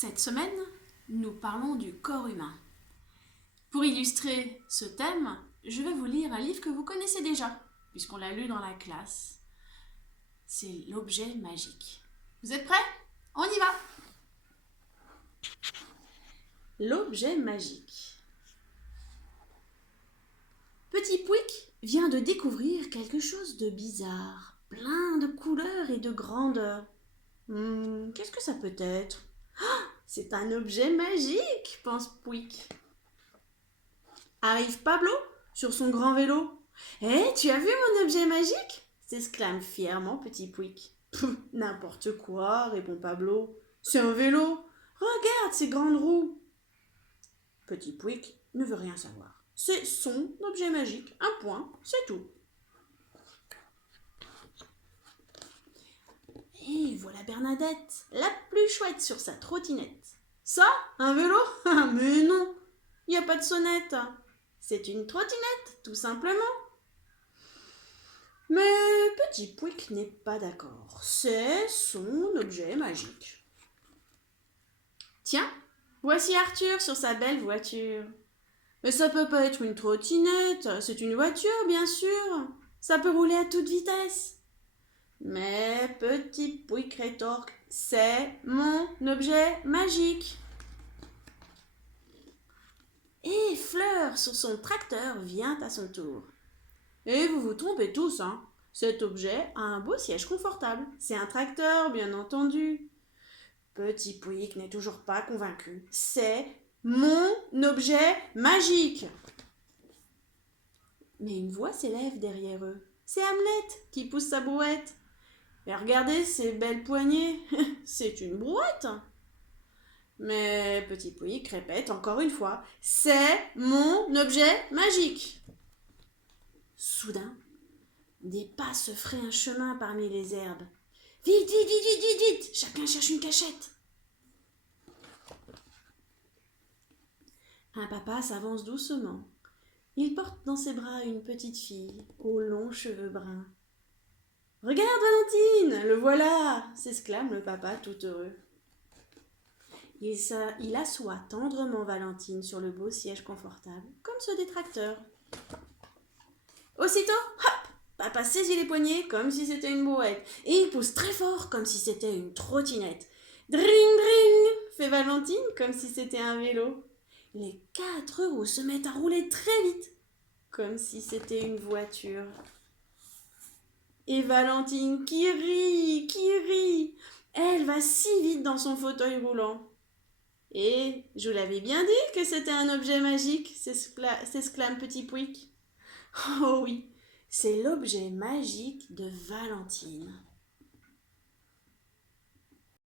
Cette semaine, nous parlons du corps humain. Pour illustrer ce thème, je vais vous lire un livre que vous connaissez déjà, puisqu'on l'a lu dans la classe. C'est l'objet magique. Vous êtes prêts? On y va! L'objet magique. Petit Pouic vient de découvrir quelque chose de bizarre, plein de couleurs et de grandeur. Qu'est-ce que ça peut être? C'est un objet magique, pense Pouic. Arrive Pablo sur son grand vélo. Tu as vu mon objet magique? S'exclame fièrement Petit Pouic. N'importe quoi, répond Pablo. C'est un vélo. Regarde ces grandes roues. Petit Pouic ne veut rien savoir. C'est son objet magique. Un point, c'est tout. Et voilà Bernadette, la plus chouette sur sa trottinette. Ça, un vélo? Mais non, il n'y a pas de sonnette. C'est une trottinette, tout simplement. Mais Petit Pouic n'est pas d'accord. C'est son objet magique. Tiens, voici Arthur sur sa belle voiture. Mais ça peut pas être une trottinette, c'est une voiture, bien sûr. Ça peut rouler à toute vitesse. Mais Petit Pouic rétorque, c'est mon objet magique. Et Fleur, sur son tracteur, vient à son tour. Et vous vous trompez tous, hein. Cet objet a un beau siège confortable. C'est un tracteur, bien entendu. Petit Pouic n'est toujours pas convaincu. C'est mon objet magique. Mais une voix s'élève derrière eux. C'est Hamlet qui pousse sa brouette. Et regardez ces belles poignées. C'est une brouette. Mais Petit Pouic répète encore une fois. C'est mon objet magique. Soudain, des pas se fraient un chemin parmi les herbes. Vite, vite, vite, vite, vite, vite! Chacun cherche une cachette. Un papa s'avance doucement. Il porte dans ses bras une petite fille aux longs cheveux bruns. Regarde Valentine, le voilà! S'exclame le papa tout heureux. Il assoit tendrement Valentine sur le beau siège confortable, comme ceux des tracteurs. Aussitôt, hop! Papa saisit les poignets comme si c'était une brouette et il pousse très fort comme si c'était une trottinette. Dring, dring! Fait Valentine comme si c'était un vélo. Les 4 roues se mettent à rouler très vite, comme si c'était une voiture. Et Valentine qui rit, elle va si vite dans son fauteuil roulant. Et je vous l'avais bien dit que c'était un objet magique, s'exclame Petit Pouic. Oh oui, c'est l'objet magique de Valentine.